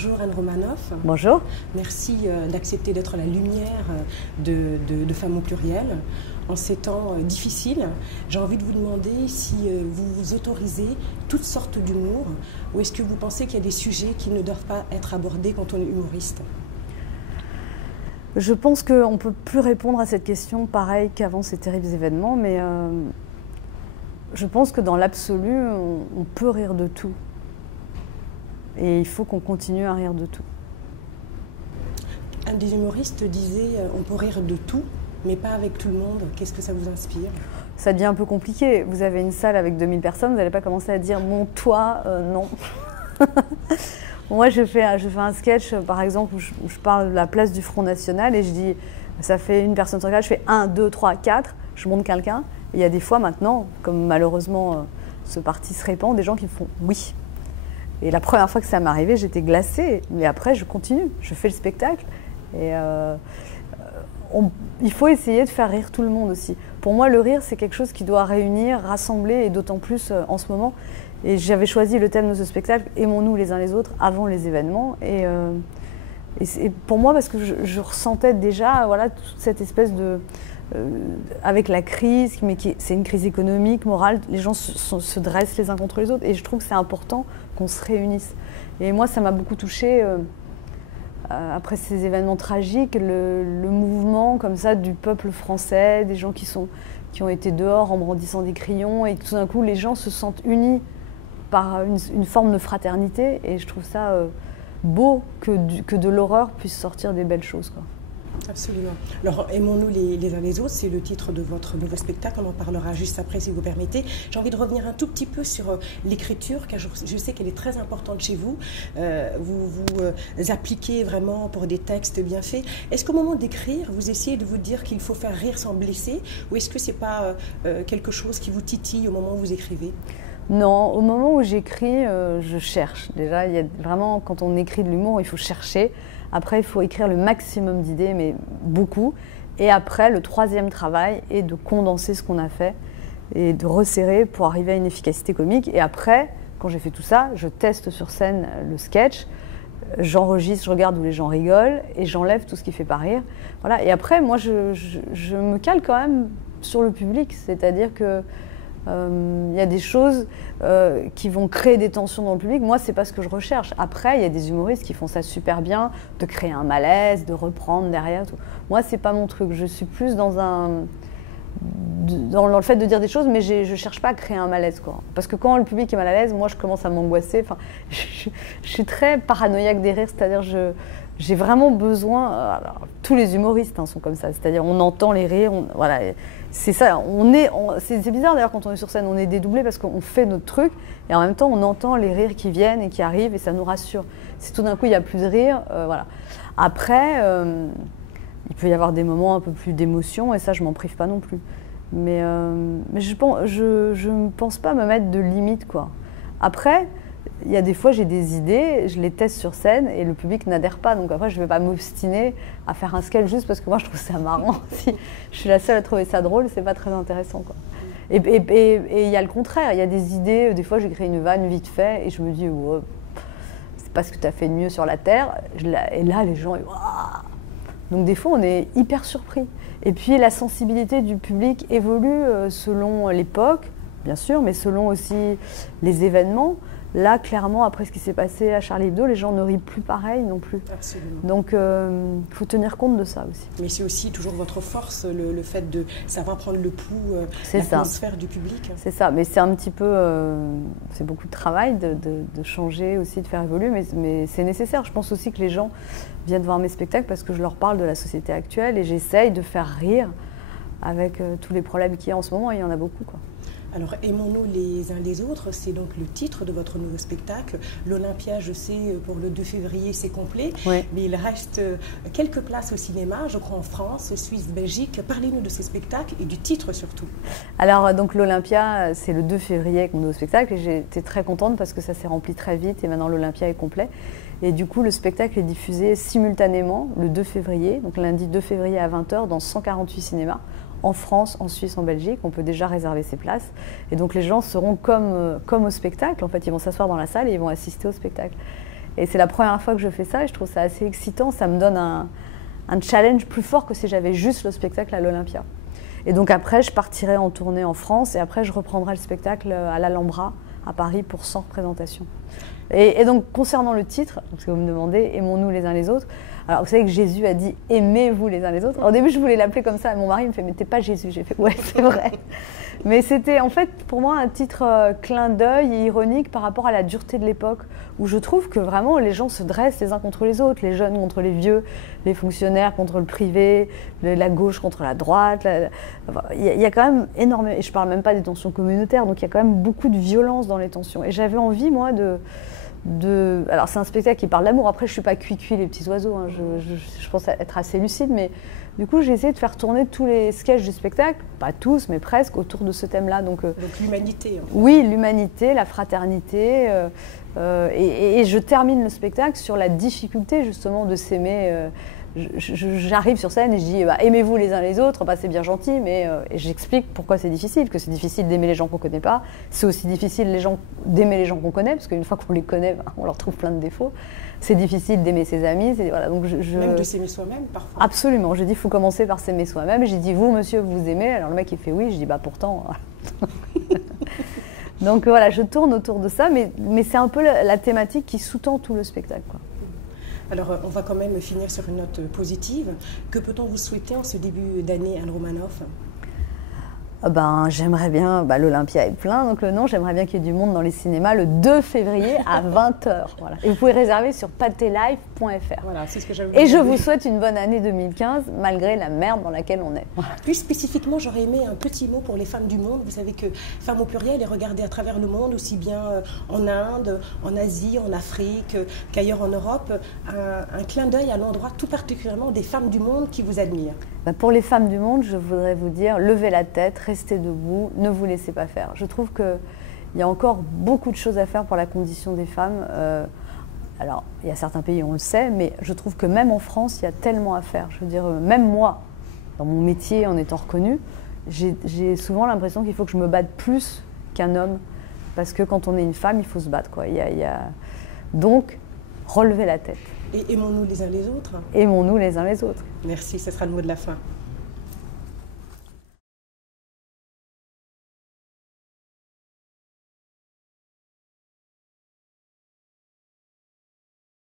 Bonjour Anne Romanoff. Bonjour. Merci d'accepter d'être la lumière de Femmes au pluriel. En ces temps difficiles, j'ai envie de vous demander si vous autorisez toutes sortes d'humour ou est-ce que vous pensez qu'il y a des sujets qui ne doivent pas être abordés quand on est humoriste? Je pense qu'on ne peut plus répondre à cette question pareil qu'avant ces terribles événements, mais je pense que dans l'absolu, on peut rire de tout. Et il faut qu'on continue à rire de tout. Un des humoristes disait on peut rire de tout, mais pas avec tout le monde. Qu'est-ce que ça vous inspire? Ça devient un peu compliqué. Vous avez une salle avec 2000 personnes, vous n'allez pas commencer à dire mon toi, non. Moi, je fais un sketch, par exemple, où je parle de la place du Front National et je dis, ça fait une personne sur quatre, je fais 1, 2, 3, 4, je monte quelqu'un. Et il y a des fois maintenant, comme malheureusement ce parti se répand, des gens qui me font oui. Et la première fois que ça m'est arrivé, j'étais glacée. Mais après, je continue, je fais le spectacle. Et il faut essayer de faire rire tout le monde aussi. Pour moi, le rire, c'est quelque chose qui doit réunir, rassembler, et d'autant plus en ce moment. Et j'avais choisi le thème de ce spectacle, aimons-nous les uns les autres, avant les événements. Et c'est pour moi, parce que je ressentais déjà voilà, toute cette espèce de... avec la crise, mais c'est une crise économique, morale, les gens se dressent les uns contre les autres. Et je trouve que c'est important qu'on se réunisse. Et moi, ça m'a beaucoup touchée. Après ces événements tragiques, le mouvement comme ça du peuple français, des gens qui ont été dehors en brandissant des crayons, et tout d'un coup les gens se sentent unis par une forme de fraternité, et je trouve ça beau que de l'horreur puisse sortir des belles choses, quoi. Absolument. Alors, aimons-nous les uns les autres, c'est le titre de votre nouveau spectacle, on en parlera juste après si vous permettez. J'ai envie de revenir un tout petit peu sur l'écriture, car je sais qu'elle est très importante chez vous. Vous appliquez vraiment pour des textes bien faits. Est-ce qu'au moment d'écrire, vous essayez de vous dire qu'il faut faire rire sans blesser, ou est-ce que ce n'est pas quelque chose qui vous titille au moment où vous écrivez? Non, au moment où j'écris, je cherche. Déjà, il y a vraiment, quand on écrit de l'humour, il faut chercher. Après, il faut écrire le maximum d'idées, mais beaucoup. Et après, le troisième travail est de condenser ce qu'on a fait et de resserrer pour arriver à une efficacité comique. Et après, quand j'ai fait tout ça, je teste sur scène le sketch, j'enregistre, je regarde où les gens rigolent et j'enlève tout ce qui fait pas rire. Voilà. Et après, moi, je me cale quand même sur le public. C'est-à-dire que y a des choses qui vont créer des tensions dans le public. Moi, c'est pas ce que je recherche. Après, il y a des humoristes qui font ça super bien, de créer un malaise, de reprendre derrière. Tout. Moi, c'est pas mon truc. Je suis plus dans le fait de dire des choses, mais je cherche pas à créer un malaise, quoi. Parce que quand le public est mal à l'aise, moi, je commence à m'angoisser. Enfin, je suis très paranoïaque des rires, c'est-à-dire j'ai vraiment besoin. Alors, tous les humoristes sont comme ça, c'est-à-dire on entend les rires, voilà. C'est ça, c'est bizarre d'ailleurs quand on est sur scène, on est dédoublé parce qu'on fait notre truc et en même temps on entend les rires qui viennent et qui arrivent et ça nous rassure. Si tout d'un coup il n'y a plus de rire, voilà. Après, il peut y avoir des moments un peu plus d'émotion et ça je m'en prive pas non plus. Mais je ne pense pas me mettre de limite, quoi. Après, il y a des fois j'ai des idées, je les teste sur scène et le public n'adhère pas. Donc après je ne vais pas m'obstiner à faire un sketch juste parce que moi je trouve ça marrant. Si je suis la seule à trouver ça drôle, c'est pas très intéressant, quoi. Et il y a le contraire, il y a des idées, des fois j'écris une vanne vite fait et je me dis oh, c'est pas ce que tu as fait de mieux sur la Terre. Et là les gens, waouh. Donc des fois on est hyper surpris. Et puis la sensibilité du public évolue selon l'époque, bien sûr, mais selon aussi les événements. Là, clairement, après ce qui s'est passé à Charlie Hebdo, les gens ne rient plus pareil non plus. Absolument. Donc, il faut tenir compte de ça aussi. Mais c'est aussi toujours votre force, le fait de savoir prendre le pouls, l'atmosphère du public. C'est ça, mais c'est un petit peu... c'est beaucoup de travail de changer aussi, de faire évoluer, mais c'est nécessaire. Je pense aussi que les gens viennent voir mes spectacles parce que je leur parle de la société actuelle et j'essaye de faire rire avec tous les problèmes qu'il y a en ce moment, et il y en a beaucoup, quoi. Alors, aimons-nous les uns les autres, c'est donc le titre de votre nouveau spectacle. L'Olympia, je sais, pour le 2 février, c'est complet, oui. Mais il reste quelques places au cinéma, je crois en France, Suisse, Belgique. Parlez-nous de ce spectacle et du titre surtout. Alors, donc l'Olympia, c'est le 2 février avec mon nouveau spectacle et j'étais très contente parce que ça s'est rempli très vite et maintenant l'Olympia est complet. Et du coup, le spectacle est diffusé simultanément le 2 février, donc lundi 2 février à 20 h dans 148 cinémas. En France, en Suisse, en Belgique, on peut déjà réserver ses places. Et donc les gens seront comme au spectacle, en fait, ils vont s'asseoir dans la salle et ils vont assister au spectacle. Et c'est la première fois que je fais ça et je trouve ça assez excitant. Ça me donne un challenge plus fort que si j'avais juste le spectacle à l'Olympia. Et donc après, je partirai en tournée en France et après, je reprendrai le spectacle à l'Alhambra, à Paris, pour 100 représentations. Et donc, concernant le titre, parce que vous me demandez, aimons-nous les uns les autres. Alors, vous savez que Jésus a dit « aimez-vous les uns les autres ». Au début, je voulais l'appeler comme ça. Et mon mari me fait « mais t'es pas Jésus ». J'ai fait « ouais, c'est vrai ». Mais c'était en fait pour moi un titre clin d'œil et ironique par rapport à la dureté de l'époque, où je trouve que vraiment les gens se dressent les uns contre les autres, les jeunes contre les vieux, les fonctionnaires contre le privé, la gauche contre la droite. Il y a quand même énormément, et je parle même pas des tensions communautaires, donc il y a quand même beaucoup de violence dans les tensions. Et j'avais envie, moi, alors c'est un spectacle qui parle d'amour, après je suis pas cuit les petits oiseaux, hein. Je pense être assez lucide, mais du coup j'ai essayé de faire tourner tous les sketchs du spectacle, pas tous mais presque, autour de ce thème-là. Donc l'humanité. En fait. Oui, l'humanité, la fraternité, et je termine le spectacle sur la difficulté justement de s'aimer. J'arrive sur scène et je dis aimez-vous les uns les autres, c'est bien gentil, mais et j'explique pourquoi c'est difficile, que c'est difficile d'aimer les gens qu'on ne connaît pas, c'est aussi difficile d'aimer les gens qu'on connaît, parce qu'une fois qu'on les connaît, on leur trouve plein de défauts, c'est difficile d'aimer ses amis, voilà, donc même de s'aimer soi-même parfois. Absolument, je dis il faut commencer par s'aimer soi-même, j'ai dit vous monsieur vous aimez, alors le mec il fait oui, je dis pourtant... Donc voilà, je tourne autour de ça, mais c'est un peu la thématique qui sous-tend tout le spectacle, quoi. Alors, on va quand même finir sur une note positive. Que peut-on vous souhaiter en ce début d'année, Anne Romanoff ? J'aimerais bien, l'Olympia est plein, donc non, j'aimerais bien qu'il y ait du monde dans les cinémas le 2 février à 20h. Voilà. Et vous pouvez réserver sur patelife.fr. Voilà, c'est ce que j'avais. Et je vous souhaite une bonne année 2015, malgré la merde dans laquelle on est. Voilà. Plus spécifiquement, j'aurais aimé un petit mot pour les femmes du monde. Vous savez que Femmes au pluriel est regardée à travers le monde, aussi bien en Inde, en Asie, en Afrique, qu'ailleurs en Europe. Un clin d'œil à l'endroit tout particulièrement des femmes du monde qui vous admirent. Pour les femmes du monde, je voudrais vous dire, levez la tête, restez debout, ne vous laissez pas faire. Je trouve qu'il y a encore beaucoup de choses à faire pour la condition des femmes. Alors, il y a certains pays, on le sait, mais je trouve que même en France, il y a tellement à faire. Je veux dire, même moi, dans mon métier, en étant reconnue, j'ai souvent l'impression qu'il faut que je me batte plus qu'un homme. Parce que quand on est une femme, il faut se battre, quoi. Donc, relevez la tête. Et aimons-nous les uns les autres. Aimons-nous les uns les autres. Merci, ce sera le mot de la fin.